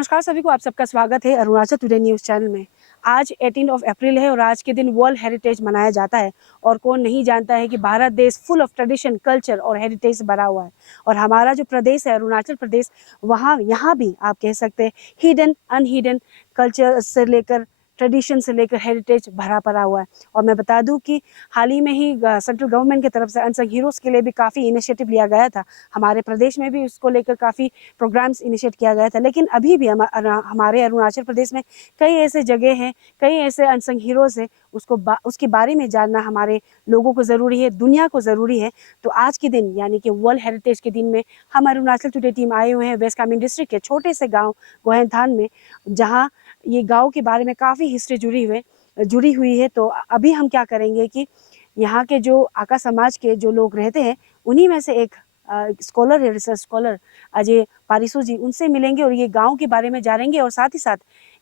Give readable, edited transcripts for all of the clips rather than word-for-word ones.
नमस्कार सभी को, आप सबका स्वागत है अरुणाचल टुडे न्यूज़ चैनल में। आज 18 अप्रैल है और आज के दिन वर्ल्ड हेरिटेज मनाया जाता है। और कौन नहीं जानता है कि भारत देश फुल ऑफ ट्रेडिशन, कल्चर और हेरिटेज से भरा हुआ है। और हमारा जो प्रदेश है अरुणाचल प्रदेश, यहाँ भी आप कह सकते हैं हिडन अनहिडन कल्चर से लेकर, ट्रेडिशन से लेकर हेरिटेज भरा पड़ा हुआ है। और मैं बता दूं कि हाल ही में ही सेंट्रल गवर्नमेंट की तरफ से अनसंग हीरोज़ के लिए भी काफ़ी इनिशिएटिव लिया गया था। हमारे प्रदेश में भी उसको लेकर काफ़ी प्रोग्राम्स इनिशिएट किया गया था। लेकिन अभी भी हमारे अरुणाचल प्रदेश में कई ऐसे जगह हैं, कई ऐसे अनसंग हीरोज़ हैं, उसके बारे में जानना हमारे लोगों को ज़रूरी है, दुनिया को ज़रूरी है। तो आज के दिन यानी कि वर्ल्ड हेरिटेज के दिन में हम अरुणाचल टुडे टीम आए हुए हैं वेस्ट कामेंग डिस्ट्रिक्ट के छोटे से गाँव गोहैंथान में, जहाँ ये गाँव के बारे में काफ़ी हिस्ट्री जुड़ी हुई है। तो अभी हम क्या करेंगे कि यहाँ के जो आका समाज के जो लोग रहते हैं, उन्हीं में से एक स्कॉलर है, रिसर्च स्कॉलर अजय पारिसो जी, उनसे मिलेंगे और ये गांव के बारे में जानेंगे और साथ ही साथ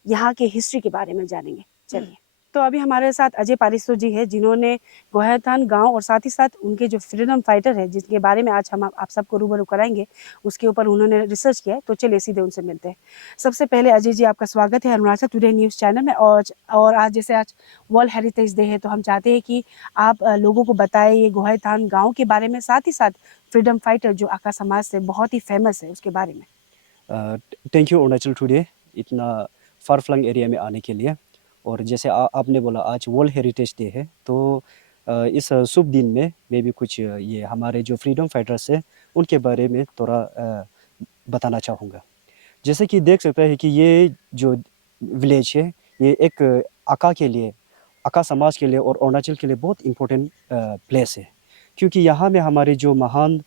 यहाँ के हिस्ट्री के बारे में जानेंगे। चलिए, तो अभी हमारे साथ अजय पारिसो जी है, जिन्होंने गोहैथान गांव और साथ ही साथ उनके जो फ्रीडम फाइटर है, जिसके बारे में आज हम आप सबको रूबरू कराएंगे, उसके ऊपर उन्होंने रिसर्च किया है। तो चलिए सीधे उनसे मिलते हैं। सबसे पहले अजय जी, आपका स्वागत है अरुणाचल टुडे न्यूज़ चैनल में। और आज वर्ल्ड हेरिटेज डे है, तो हम चाहते हैं कि आप लोगों को बताएं ये गोहैथान गाँव के बारे में, साथ ही साथ फ्रीडम फाइटर जो आका समाज से बहुत ही फेमस है उसके बारे में। थैंक यू अरुणाचल टुडे इतना फार फ्लंग एरिया में आने के लिए। और जैसे आपने बोला आज वर्ल्ड हेरिटेज डे है, तो इस शुभ दिन में मैं भी कुछ ये हमारे जो फ्रीडम फाइटर्स है उनके बारे में थोड़ा बताना चाहूँगा। जैसे कि देख सकते हैं कि ये जो विलेज है ये एक आका के लिए, आका समाज के लिए और अरुणाचल के लिए बहुत इम्पोर्टेंट प्लेस है, क्योंकि यहाँ में हमारे जो महान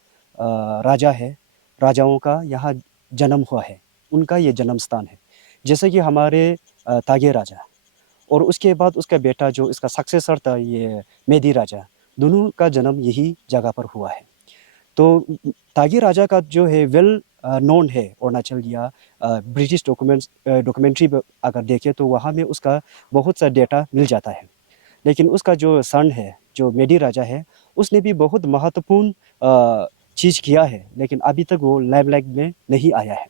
राजा है, राजाओं का यहाँ जन्म हुआ है, उनका ये जन्म स्थान है। जैसे कि हमारे तागे राजा और उसके बाद उसका बेटा जो इसका सक्सेसर था ये मेदी राजा, दोनों का जन्म यही जगह पर हुआ है। तो तागी राजा का जो है वेल नोन है अरुणाचल या ब्रिटिश डॉक्यूमेंट्री अगर देखें तो वहाँ में उसका बहुत सा डेटा मिल जाता है। लेकिन उसका जो सन है, जो मेडी राजा है, उसने भी बहुत महत्वपूर्ण चीज़ किया है, लेकिन अभी तक वो लाइमलाइट में नहीं आया है।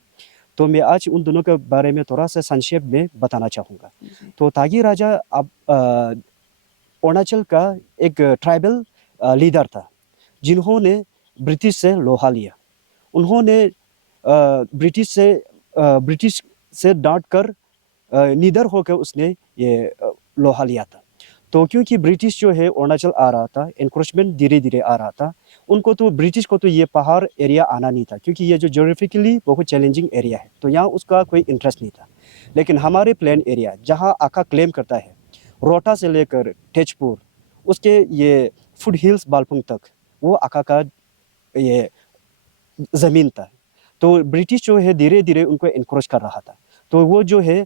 तो मैं आज उन दोनों के बारे में थोड़ा सा संक्षेप में बताना चाहूँगा। तो तागी राजा अब अरुणाचल का एक ट्राइबल लीडर था, जिन्होंने ब्रिटिश से लोहा लिया। उन्होंने ब्रिटिश से डांट कर निडर होकर उसने ये लोहा लिया था। तो क्योंकि ब्रिटिश जो है अरुणाचल आ रहा था, एनक्रोचमेंट धीरे धीरे आ रहा था, उनको तो ब्रिटिश को तो ये पहाड़ एरिया आना नहीं था, क्योंकि ये जो ज्योग्राफिकली बहुत चैलेंजिंग एरिया है, तो यहाँ उसका कोई इंटरेस्ट नहीं था। लेकिन हमारे प्लेन एरिया जहाँ आका क्लेम करता है, रोटा से लेकर तेजपुर, उसके ये फुट हिल्स बालपुंग तक, वो आका का ये ज़मीन था। तो ब्रिटिश जो है धीरे धीरे उनको इनक्रोच कर रहा था। तो वो जो है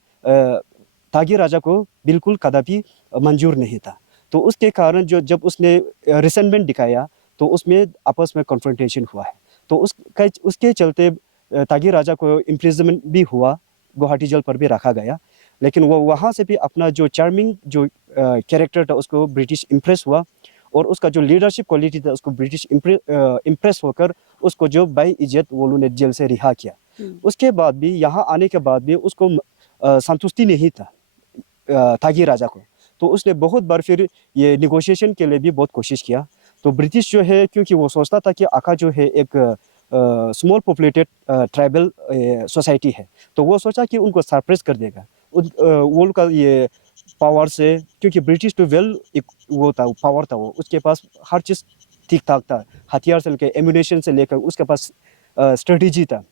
तागी राजा को बिल्कुल कदापि मंजूर नहीं था। तो उसके कारण जब उसने रिसेंटमेंट दिखाया, तो उसमें आपस में कन्फ्रंटेशन हुआ है। तो उसके चलते तागी राजा को इम्प्रिजनमेंट भी हुआ, गुवाहाटी जेल पर भी रखा गया। लेकिन वो वहाँ से भी अपना जो चार्मिंग जो कैरेक्टर था उसको ब्रिटिश इम्प्रेस हुआ, और उसका जो लीडरशिप क्वालिटी था उसको ब्रिटिश इम्प्रेस होकर उसको जो बाई इज्जत वो लोगों ने जेल से रिहा किया। उसके बाद भी यहाँ आने के बाद भी उसको संतुष्टि नहीं था तागी राजा को। तो उसने बहुत बार फिर ये निगोशिएशन के लिए भी बहुत कोशिश किया। तो ब्रिटिश जो है, क्योंकि वो सोचता था कि आका जो है एक स्मॉल पॉपुलेटेड ट्राइबल सोसाइटी है, तो वो सोचा कि उनको सरप्राइज कर देगा वो का ये पावर से, क्योंकि ब्रिटिश तो वो था, पावर था, वो उसके पास हर चीज़ ठीक ठाक था, हथियार से लेकर एम्यूनेशन से लेकर उसके पास स्ट्रेटेजी था।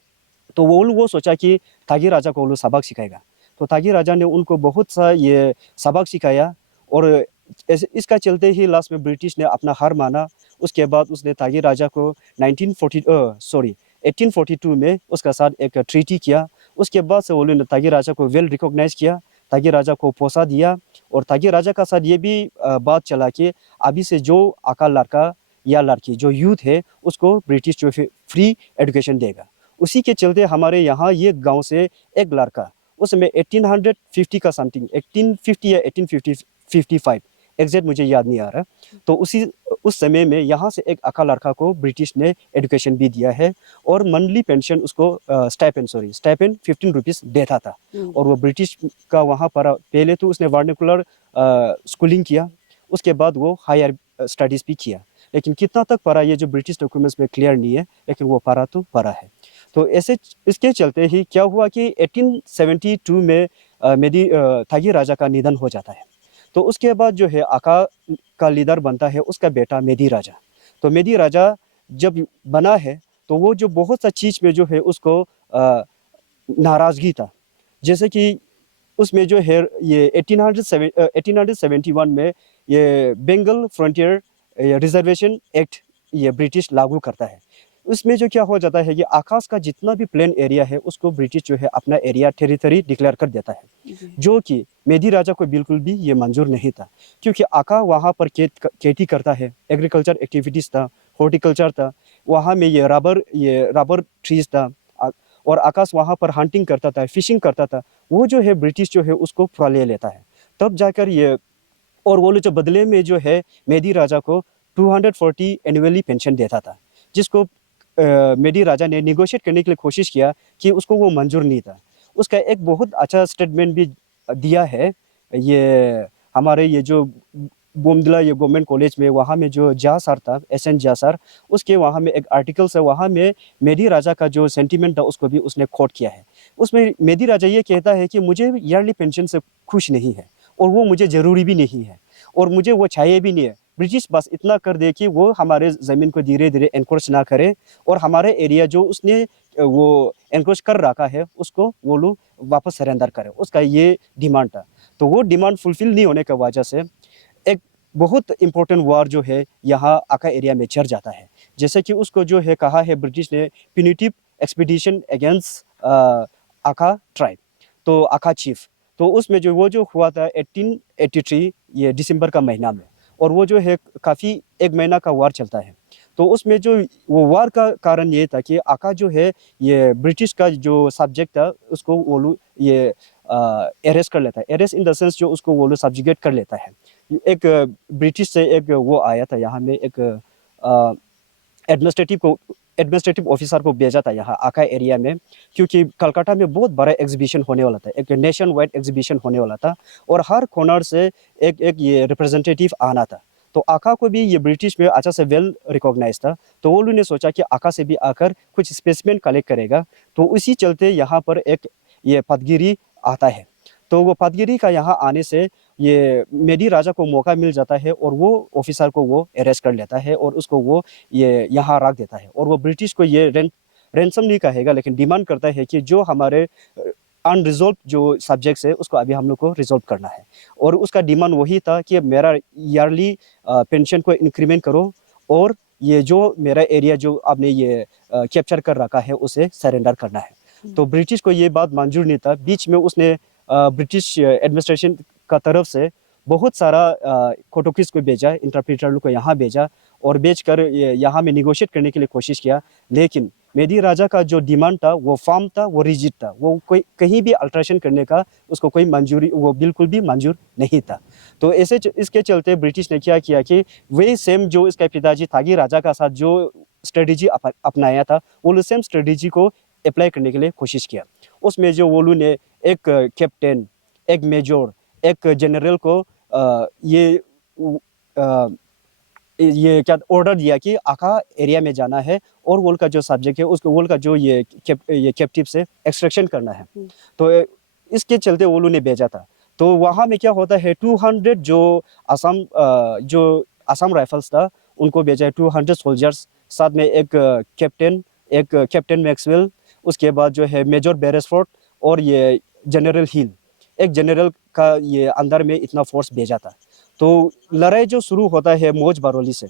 तो वो सोचा कि तागी राजा को वो सबक सिखाएगा। तो तागी राजा ने उनको बहुत सा ये सबक सिखाया, और इसका चलते ही लास्ट में ब्रिटिश ने अपना हार माना। उसके बाद उसने तागी राजा को 1842 में उसका साथ एक ट्रीटी किया। उसके बाद से उन्होंने तागी राजा को वेल रिकॉग्नाइज किया, तागी राजा को पोसा दिया, और तागी राजा का साथ ये भी बात चला कि अभी से जो आका लड़का या लड़की जो यूथ है उसको ब्रिटिश जो फ्री एजुकेशन देगा। उसी के चलते हमारे यहाँ ये गांव से एक लड़का उसमें 1850 का समथिंग, 1850 या 1855 एग्जैक्ट मुझे याद नहीं आ रहा। तो उस समय में यहाँ से एक अका लड़का को ब्रिटिश ने एजुकेशन भी दिया है और मंथली पेंशन उसको स्टाइपेंड 15 रुपीज़ देता था। और वो ब्रिटिश का वहाँ पर पहले तो उसने वर्नाकुलर स्कूलिंग किया, उसके बाद वो हायर स्टडीज़ भी किया, लेकिन कितना तक पढ़ा ये जो ब्रिटिश डॉक्यूमेंट्स में क्लियर नहीं है, लेकिन वो पढ़ा तो पढ़ा है। तो ऐसे इसके चलते ही क्या हुआ कि 1872 में मेदी थागी राजा का निधन हो जाता है। तो उसके बाद जो है आका का लीडर बनता है उसका बेटा मेदी राजा। तो मेदी राजा जब बना है तो वो जो बहुत सा चीज़ में जो है उसको नाराज़गी था, जैसे कि उसमें जो है ये 1871 में ये बंगाल फ्रंटियर रिजर्वेशन एक्ट ये ब्रिटिश लागू करता है। उसमें जो क्या हो जाता है कि आकाश का जितना भी प्लेन एरिया है उसको ब्रिटिश जो है अपना एरिया टेरिटरी डिक्लेयर कर देता है, जो कि मेदी राजा को बिल्कुल भी ये मंजूर नहीं था, क्योंकि आका वहाँ पर खेती करता है, एग्रीकल्चर एक्टिविटीज़ था, हॉर्टिकल्चर था, वहाँ में ये रबर ट्रीज था, और आकाश वहाँ पर हंटिंग करता था, फिशिंग करता था। वो जो है ब्रिटिश जो है उसको पूरा ले लेता है, तब जाकर ये, और वो जो बदले में जो है मेदी राजा को 240 एनुअली पेंशन देता था, जिसको मेदी राजा ने निगोशिएट करने के लिए कोशिश किया कि उसको वो मंजूर नहीं था। उसका एक बहुत अच्छा स्टेटमेंट भी दिया है ये हमारे ये जो बोमदिला ये गवर्नमेंट कॉलेज में, वहाँ में जो जा सर था, SN जा सर, उसके वहाँ में एक आर्टिकल्स है, वहाँ में मेदी राजा का जो सेंटीमेंट था उसको भी उसने कोट किया है। उसमें मेदी राजा ये कहता है कि मुझे ईयरली पेंशन से खुश नहीं है और वो मुझे ज़रूरी भी नहीं है और मुझे वो चाहिए भी नहीं है। ब्रिटिश बस इतना कर दे कि वो हमारे ज़मीन को धीरे धीरे एनक्रोच ना करे और हमारे एरिया जो उसने वो एनक्रोच कर रखा है उसको वो लोग वापस सरेंडर करें, उसका ये डिमांड था। तो वो डिमांड फुलफिल नहीं होने की वजह से एक बहुत इंपॉर्टेंट वार जो है यहाँ आका एरिया में चढ़ जाता है, जैसे कि उसको जो है कहा है ब्रिटिश ने प्यूनिटिव एक्सपीडिशन अगेंस्ट आका ट्राइब, तो आका चीफ। तो उसमें जो वो जो हुआ था 1883 ये दिसंबर का महीना में, और वो जो है काफ़ी 1 महीना का वार चलता है। तो उसमें जो वो वार का कारण ये था कि आका जो है ये ब्रिटिश का जो सब्जेक्ट था उसको वो लोग ये अरेस्ट कर लेता है, अरेस्ट इन द सेंस जो उसको वो लोग सब्जुगेट कर लेता है। एक ब्रिटिश से एक वो आया था यहाँ में, एक एडमिनिस्ट्रेटिव ऑफिसर को भेजा था यहाँ आका एरिया में, क्योंकि कलकत्ता में बहुत बड़ा एग्जीबिशन होने वाला था, एक नेशन वाइड एग्जीबिशन होने वाला था और हर कॉर्नर से एक एक ये रिप्रेजेंटेटिव आना था। तो आका को भी ये ब्रिटिश में अच्छा से वेल रिकॉग्नाइज था, तो वो लोगों ने सोचा कि आका से भी आकर कुछ स्पेसिमेन कलेक्ट करेगा। तो उसी चलते यहाँ पर एक ये पदगिरी आता है। तो वो पदगिरी का यहाँ आने से ये मेदी राजा को मौका मिल जाता है और वो ऑफिसर को वो अरेस्ट कर लेता है और उसको वो ये यहाँ रख देता है। और वो ब्रिटिश को ये रैंसम नहीं कहेगा, लेकिन डिमांड करता है कि जो हमारे अनरिजॉल्व जो सब्जेक्ट्स है उसको अभी हम लोग को रिजॉल्व करना है। और उसका डिमांड वही था कि मेरा ईयरली पेंशन को इंक्रीमेंट करो और ये जो मेरा एरिया जो आपने ये कैप्चर कर रखा है उसे सरेंडर करना है। तो ब्रिटिश को ये बात मंजूर नहीं था। बीच में उसने ब्रिटिश एडमिनिस्ट्रेशन का तरफ से बहुत सारा कोटोकिस को भेजा, इंटरप्रेटर को यहाँ भेजा और बेचकर यहाँ में निगोशिएट करने के लिए कोशिश किया, लेकिन मेदी राजा का जो डिमांड था वो फर्म था, वो रिजिड था, वो कोई कहीं भी अल्ट्रेशन करने का उसको कोई मंजूरी, वो बिल्कुल भी मंजूर नहीं था। तो ऐसे इसके चलते ब्रिटिश ने क्या किया कि वही सेम जो इसके पिताजी थागी राजा का साथ जो स्ट्रेटेजी अपनाया था वो सेम स्ट्रेटेजी को अप्लाई करने के लिए कोशिश किया। उसमें जो वोलू ने एक कैप्टन, एक मेजर, एक जनरल को ये क्या ऑर्डर दिया कि आका एरिया में जाना है और वोल का जो सब्जेक्ट है उसको वोल का जो ये कैप्टिव से एक्सट्रैक्शन करना है। तो इसके चलते वोलू ने भेजा था। तो वहाँ में क्या होता है 200 जो असम राइफल्स था उनको भेजा है, 200 सोल्जर्स, साथ में एक कैप्टन मैक्सवेल, उसके बाद जो है मेजर बेरेसफोर्ड और ये जनरल हिल, एक जनरल का ये अंदर में इतना फोर्स भेजा था। तो लड़ाई जो शुरू होता है मौज बारोली से,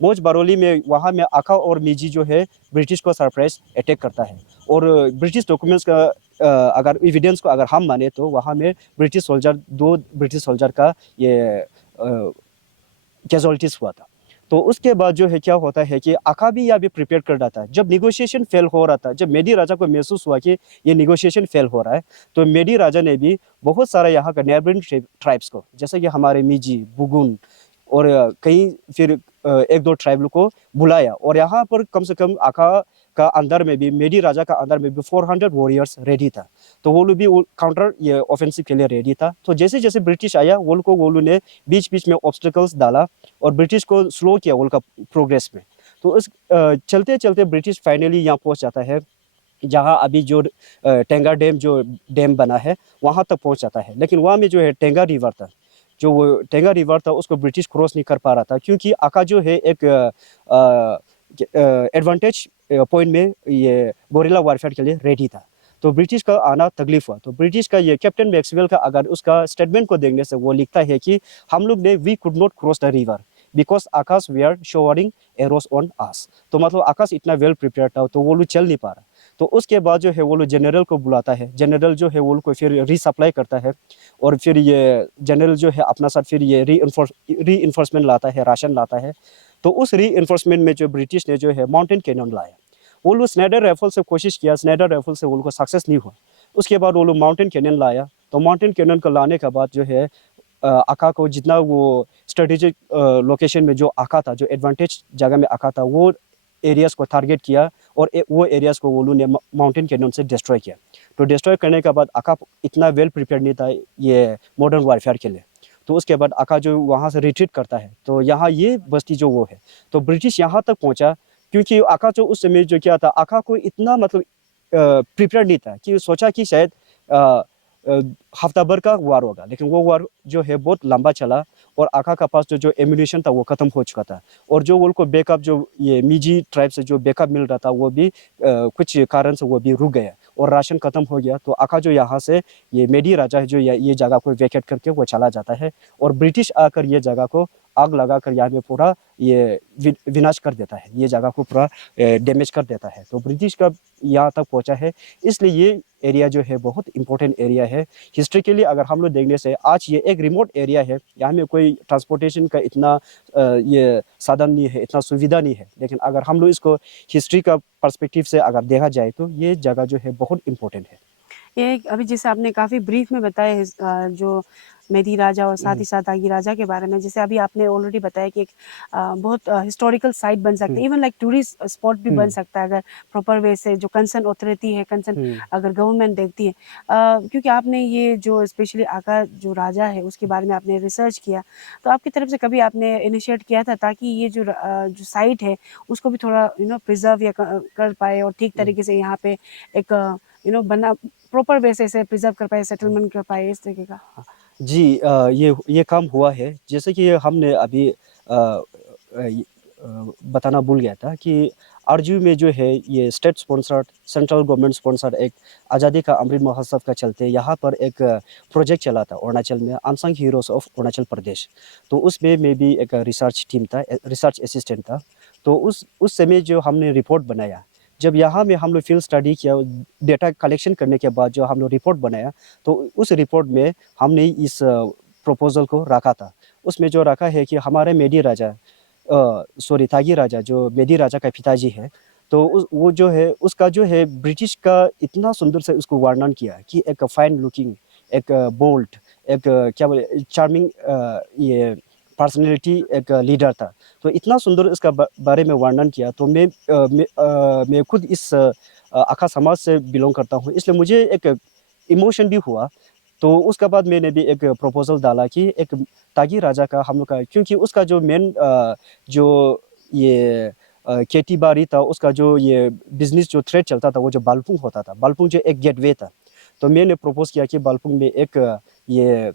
मौज बारोली में वहाँ में आका और मिजी जो है ब्रिटिश को सरप्राइज अटैक करता है। और ब्रिटिश डॉक्यूमेंट्स का अगर एविडेंस को अगर हम माने तो वहाँ में दो ब्रिटिश सोल्जर का ये कैजुअलिटीज़ हुआ था। तो उसके बाद जो है क्या होता है कि आका भी यहाँ भी प्रिपेयर कर रहा था। जब निगोशिएशन फेल हो रहा था, जब मेडी राजा को महसूस हुआ कि ये निगोशिएशन फेल हो रहा है, तो मेडी राजा ने भी बहुत सारा यहाँ का नेबरिंग ट्राइब्स को, जैसे कि हमारे मिजी, बुगुन और कई फिर एक दो ट्राइब को बुलाया, और यहाँ पर कम से कम आका का अंदर में भी, मेडी राजा का अंदर में भी 400 वॉरियर्स रेडी था। तो वो लोग भी काउंटर ये ऑफेंसिव के लिए रेडी था। तो जैसे जैसे ब्रिटिश आया, वो लोग ने बीच बीच में ऑब्स्टिकल्स डाला और ब्रिटिश को स्लो किया उनका प्रोग्रेस में। तो उस चलते चलते ब्रिटिश फाइनली यहाँ पहुँच जाता है, जहाँ अभी जो टेंगा डैम जो डैम बना है वहाँ तक पहुँच जाता है। लेकिन वहाँ में जो है टेंगा रिवर था, जो वो टेंगा रिवर था उसको ब्रिटिश क्रॉस नहीं कर पा रहा था, क्योंकि आका जो है एक एडवांटेज पॉइंट में ये गोरिल्ला वारफेयर के लिए रेडी था। तो ब्रिटिश का आना तकलीफ हुआ। तो ब्रिटिश का ये कैप्टन मैक्सवेल का अगर उसका स्टेटमेंट को देखने से वो लिखता है कि हम लोग ने we could not cross the river because Akash we are showering arrows on us. तो मतलब आकाश इतना वेल प्रिपेयर था तो वो लोग चल नहीं पा रहा। तो उसके बाद जो है वो लोग जनरल को बुलाता है, जनरल जो है वो लोग को फिर रीसप्लाई करता है, और फिर ये जनरल जो है अपना साथ फिर ये री इन्फोर्समेंट लाता है, राशन लाता है। तो उस री इन्फोर्समेंट में जो ब्रिटिश ने जो है माउंटेन कैनन लाया। वो लोग स्नाइडर राइफल से कोशिश किया, स्नाइडर राइफल से वो लोग को सक्सेस नहीं हुआ। उसके बाद वो लोग माउंटेन कैनन लाया। तो माउंटेन कैनन को लाने के बाद जो है आका को जितना वो स्ट्रेटेजिक लोकेशन में जो आका था, जो एडवांटेज जगह में आका था, वो एरियाज़ को टारगेट किया, और वो एरियाज़ को वो लोग ने माउंटेन कैनन से डिस्ट्रॉय किया। तो डिस्ट्रॉय करने के बाद आका इतना वेल प्रिपेयर नहीं था ये मॉडर्न वारफेयर के लिए। तो उसके बाद आका जो वहाँ से रिट्रीट करता है, तो यहाँ ये बस्ती जो वो है, तो ब्रिटिश यहाँ तक पहुँचा, क्योंकि आका जो उस समय जो क्या था, आका को इतना मतलब प्रिपेयर नहीं था कि सोचा कि शायद हफ्ता भर का वार होगा, लेकिन वो वार जो है बहुत लंबा चला, और आका का पास जो एम्यूनिशन था वो ख़त्म हो चुका था, और जो उनको बैकअप जो ये मिजी ट्राइब से जो बैकअप मिल रहा था वो भी कुछ कारण से वो भी रुक गया, और राशन ख़त्म हो गया। तो आका जो यहाँ से ये मेडी राजा है जो ये जगह को वैकेट करके वो चला जाता है, और ब्रिटिश आकर ये जगह को आग लगा कर यहाँ में पूरा ये विनाश कर देता है, ये जगह को पूरा डैमेज कर देता है। तो ब्रिटिश का यहाँ तक पहुँचा है, इसलिए ये एरिया जो है बहुत इंपॉर्टेंट एरिया है हिस्ट्रिकली। अगर हम लोग देखने से आज ये एक रिमोट एरिया है, यहाँ में कोई ट्रांसपोर्टेशन का इतना ये साधन नहीं है, इतना सुविधा नहीं है, लेकिन अगर हम लोग इसको हिस्ट्री का पर्सपेक्टिव से अगर देखा जाए तो ये जगह जो है बहुत इंपॉर्टेंट है। ये अभी जैसे आपने काफ़ी ब्रीफ में बताया जो मेदी राजा और साथ ही साथ आगी राजा के बारे में, जैसे अभी आपने ऑलरेडी बताया कि एक बहुत हिस्टोरिकल साइट बन सकती है, इवन लाइक टूरिस्ट स्पॉट भी बन सकता है अगर प्रॉपर वे से जो कंसर्न अथॉरिटी है, कंसर्न अगर गवर्नमेंट देखती है। क्योंकि आपने ये जो स्पेशली आका जो राजा है उसके बारे में आपने रिसर्च किया, तो आपकी तरफ से कभी आपने इनिशिएट किया था ताकि ये जो साइट है उसको भी थोड़ा प्रिजर्व या कर पाए और ठीक तरीके से यहाँ पे एक बना प्रॉपर वे से इसे प्रिजर्व कर पाए, सेटलमेंट कर पाए, इस तरीके का? जी, ये काम हुआ है। जैसे कि हमने अभी बताना भूल गया था कि आरजू में जो है ये state sponsored, central government sponsored एक आज़ादी का अमृत महोत्सव का चलते यहाँ पर एक प्रोजेक्ट चला था अरुणाचल में, unsung heroes of Arunachal Pradesh. तो उसमें मैं भी एक रिसर्च टीम था, रिसर्च असिस्टेंट था। तो उस समय जो हमने रिपोर्ट बनाया, जब यहाँ में हम लोग फील्ड स्टडी किया, डेटा कलेक्शन करने के बाद जो हम लोग रिपोर्ट बनाया, तो उस रिपोर्ट में हमने इस प्रपोजल को रखा था। उसमें जो रखा है कि हमारे मेडी राजा तागी राजा जो मेदी राजा का पिताजी है, तो वो जो है उसका जो है ब्रिटिश का इतना सुंदर से उसको वर्णन किया कि एक फाइन लुकिंग, एक बोल्ड, एक क्या बोले चार्मिंग ये पर्सनैलिटी, एक लीडर था। तो इतना सुंदर इसका बारे में वर्णन किया। तो मैं खुद इस आखा समाज से बिलोंग करता हूँ, इसलिए मुझे एक इमोशन भी हुआ। तो उसके बाद मैंने भी एक प्रपोजल डाला कि एक तागी राजा का हम लोग का, क्योंकि उसका जो मेन जो ये खेती बाड़ी था, उसका जो ये बिजनेस जो थ्रेड चलता था वो जो बालपुंग होता था, बालपुंग जो एक गेटवे था। तो मैंने प्रपोज किया कि बालपुंग में एक ये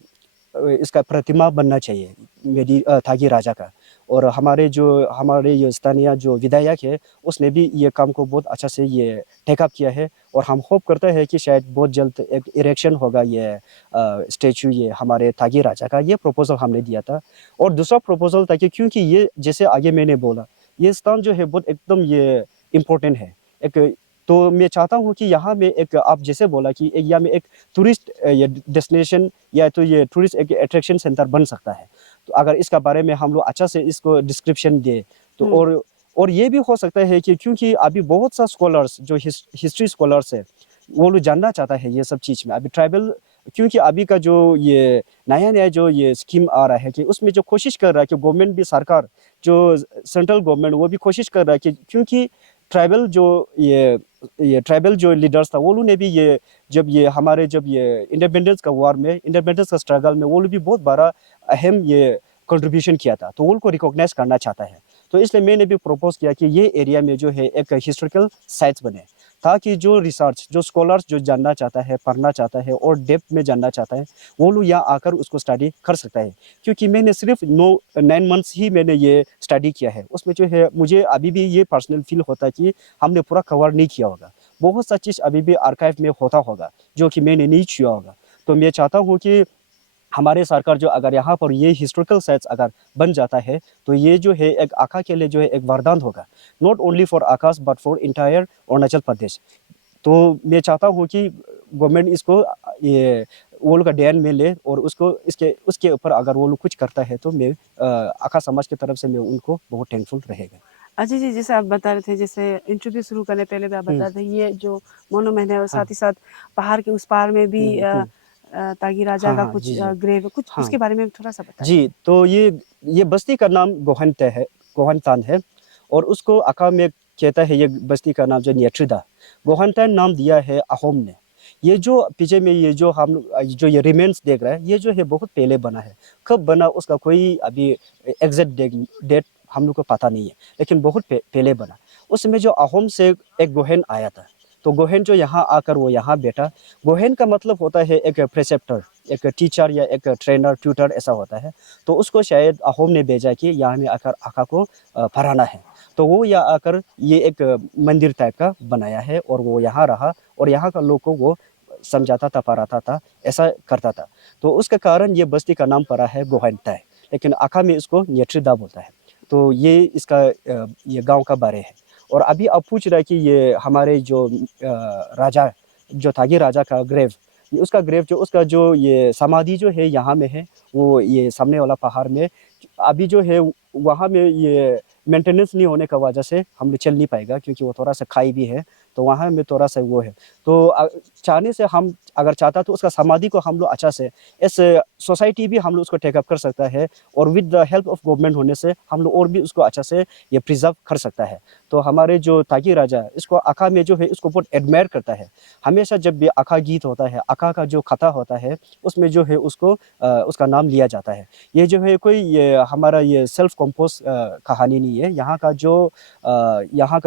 इसका प्रतिमा बनना चाहिए मेरी थागी राजा का। और हमारे ये स्थानीय जो विधायक है उसने भी ये काम को बहुत अच्छा से ये टेकअप किया है, और हम होप करते हैं कि शायद बहुत जल्द एक इरेक्शन होगा ये स्टैचू ये हमारे थागी राजा का। ये प्रपोजल हमने दिया था। और दूसरा प्रपोजल था कि क्योंकि ये जैसे आगे मैंने बोला, ये स्थान जो है बहुत एकदम ये इम्पोर्टेंट है एक। तो मैं चाहता हूँ कि यहाँ में एक आप जैसे बोला कि यहाँ में एक टूरिस्ट ये डेस्टिनेशन या तो ये टूरिस्ट एक अट्रैक्शन सेंटर बन सकता है। तो अगर इसका बारे में हम लोग अच्छा से इसको डिस्क्रिप्शन दे तो और ये भी हो सकता है कि क्योंकि अभी बहुत सा स्कॉलर्स जो हिस्ट्री स्कॉलर्स है वो लोग जानना चाहता है ये सब चीज़ में अभी ट्राइबल, क्योंकि अभी का जो ये नया नया जो ये स्कीम आ रहा है कि उसमें जो कोशिश कर रहा है कि गवर्नमेंट भी, सरकार जो सेंट्रल गवर्नमेंट वो भी कोशिश कर रहा है कि क्योंकि ट्राइबल जो ये ट्राइबल जो लीडर्स था वो लोग ने भी ये जब ये हमारे जब ये इंडिपेंडेंस का वार में, इंडिपेंडेंस का स्ट्रगल में वो लोग भी बहुत बड़ा अहम ये कंट्रीब्यूशन किया था, तो वो लोग को रिकॉग्नाइज करना चाहता है। तो इसलिए मैंने भी प्रपोज किया कि ये एरिया में जो है एक हिस्टोरिकल साइट्स बने, ताकि जो रिसर्च जो स्कॉलर्स जो जानना चाहता है, पढ़ना चाहता है और डेप्थ में जानना चाहता है वो लोग यहाँ आकर उसको स्टडी कर सकता है। क्योंकि मैंने सिर्फ 9 मंथ्स ही मैंने ये स्टडी किया है, उसमें जो है मुझे अभी भी ये पर्सनल फील होता है कि हमने पूरा कवर नहीं किया होगा, बहुत सा चीज़ अभी भी आर्काइव में होता होगा जो कि मैंने नहीं छुआ होगा। तो मैं चाहता हूँ कि हमारे सरकार जो अगर यहाँ पर ये हिस्टोरिकल साइट्स अगर बन जाता है तो ये जो है एक आका के लिए जो है एक वरदान होगा, not only for Akash but for entire Arunachal Pradesh. तो मैं चाहता हूँ कि गवर्नमेंट इसको ये वो लोग का ध्यान में ले और उसको उसके ऊपर अगर वो लोग कुछ करता है तो मैं आका समाज की तरफ से मैं उनको बहुत थैंकफुल रहेगा। अजय जी, जैसे आप बता रहे थे, जैसे इंटरव्यू शुरू करने पहले भी आप बता रहे थे ये जो मोनूमेंट है और हाँ साथ ही साथ पहाड़ के उस पार में भी तागी राजा हाँ का हाँ कुछ जी जी ग्रेव है, कुछ हाँ उसके बारे में थोड़ा सा बताइए। जी। तो ये बस्ती का नाम गोहनते है, गोहनतान है, और उसको अका में कहता है ये बस्ती का नाम जो न्येट्रिदा। गोहनतान नाम दिया है अहोम ने। ये जो पीछे में ये जो हम जो ये रिमेन्स देख रहे हैं ये जो है बहुत पहले बना है, कब बना उसका कोई अभी एग्जैक्ट डेट हम लोग को पता नहीं है, लेकिन बहुत पहले बना। उसमें जो अहोम से एक गोहेन आया था, तो गोहेन जो यहाँ आकर वो यहाँ बैठा। गोहेन का मतलब होता है एक प्रेसेप्टर, एक टीचर या एक ट्रेनर ट्यूटर ऐसा होता है। तो उसको शायद अहोम ने भेजा कि यहाँ में आकर आका को पढ़ाना है, तो वो यहाँ आकर ये एक मंदिर टाइप का बनाया है और वो यहाँ रहा और यहाँ का लोग को वो समझाता था, पढ़ाता था, ऐसा करता था। तो उसके कारण ये बस्ती का नाम पड़ा है गोहनताय, लेकिन आका में इसको न्येट्रिदा बोलता है। तो ये इसका ये गांव का बारे है। और अभी आप पूछ रहे हैं कि ये हमारे जो राजा जो तागी राजा का ग्रेव, ये उसका ग्रेव जो उसका जो ये समाधि जो है यहाँ में है, वो ये सामने वाला पहाड़ में। अभी जो है वहाँ में ये मेंटेनेंस नहीं होने का वजह से हम लोग चल नहीं पाएगा, क्योंकि वो थोड़ा सा खाई भी है, तो वहाँ में थोड़ा सा वो है। तो चाहने से हम अगर चाहता तो उसका समाधि को हम लोग अच्छा से इस सोसाइटी भी हम लोग उसको टेकअप कर सकता है, और with the help of government होने से हम लोग और भी उसको अच्छा से ये प्रिजर्व कर सकता है। तो हमारे जो तागी राजा इसको आका में जो है इसको बहुत एडमायर करता है। हमेशा जब भी आका गीत होता है, आका का जो कथा होता है, उसमें जो है उसको उसका नाम लिया जाता है। ये जो है कोई ये हमारा ये सेल्फ कंपोज कहानी नहीं है। यहाँ का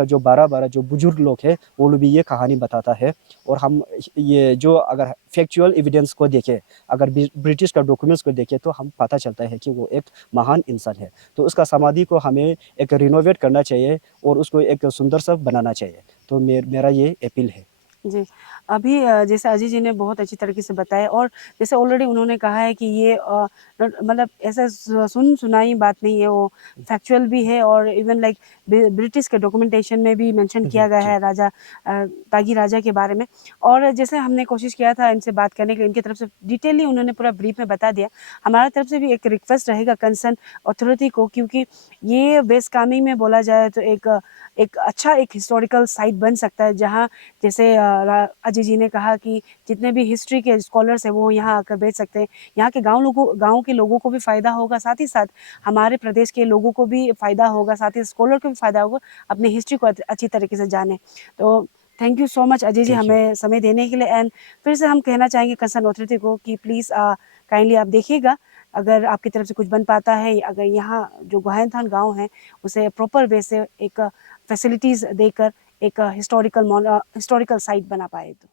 जो बारह जो बुजुर्ग लोग हैं वो लोग भी ये कहानी बताता है। और हम ये जो अगर फैक्चुअल एविडेंस को देखें, अगर ब्रिटिश का डॉक्यूमेंट्स को देखें, तो हम पता चलता है कि वो एक महान इंसान है। तो उसका समाधि को हमें एक रिनोवेट करना चाहिए और उसको एक सुंदर सा बनाना चाहिए। तो मेरा ये अपील है। जी, अभी जैसे अजय जी ने बहुत अच्छी तरीके से बताया, और जैसे ऑलरेडी उन्होंने कहा है कि ये मतलब ऐसा सुनाई बात नहीं है, वो फैक्चुअल भी है, और इवन लाइक ब्रिटिश के डॉक्यूमेंटेशन में भी मेंशन किया गया जी है राजा तागी राजा के बारे में। और जैसे हमने कोशिश किया था इनसे बात करने के लिए, इनकी तरफ से डिटेली उन्होंने पूरा ब्रीफ में बता दिया। हमारी तरफ से भी एक रिक्वेस्ट रहेगा कंसर्न अथॉरिटी को, क्योंकि ये वेस्ट कामेंग में बोला जाए तो एक अच्छा एक हिस्टोरिकल साइट बन सकता है, जहाँ जैसे अजय जी ने कहा कि जितने भी हिस्ट्री के स्कॉलर्स हैं वो यहाँ आकर बैठ सकते हैं। यहाँ के गाँव के लोगों को भी फ़ायदा होगा, साथ ही साथ हमारे प्रदेश के लोगों को भी फ़ायदा होगा, साथ ही स्कॉलर को भी फ़ायदा होगा, अपनी हिस्ट्री को अच्छी तरीके से जाने। तो thank you so much Ajay ji, thank you. हमें समय देने के लिए। एंड फिर से हम कहना चाहेंगे कंसर्न अथॉरिटी को कि प्लीज़ काइंडली आप देखिएगा, अगर आपकी तरफ से कुछ बन पाता है, अगर यहाँ जो गोहनथान गाँव है उसे प्रॉपर वे से एक फैसिलिटीज़ देकर एक हिस्टोरिकल साइट बना पाए तो।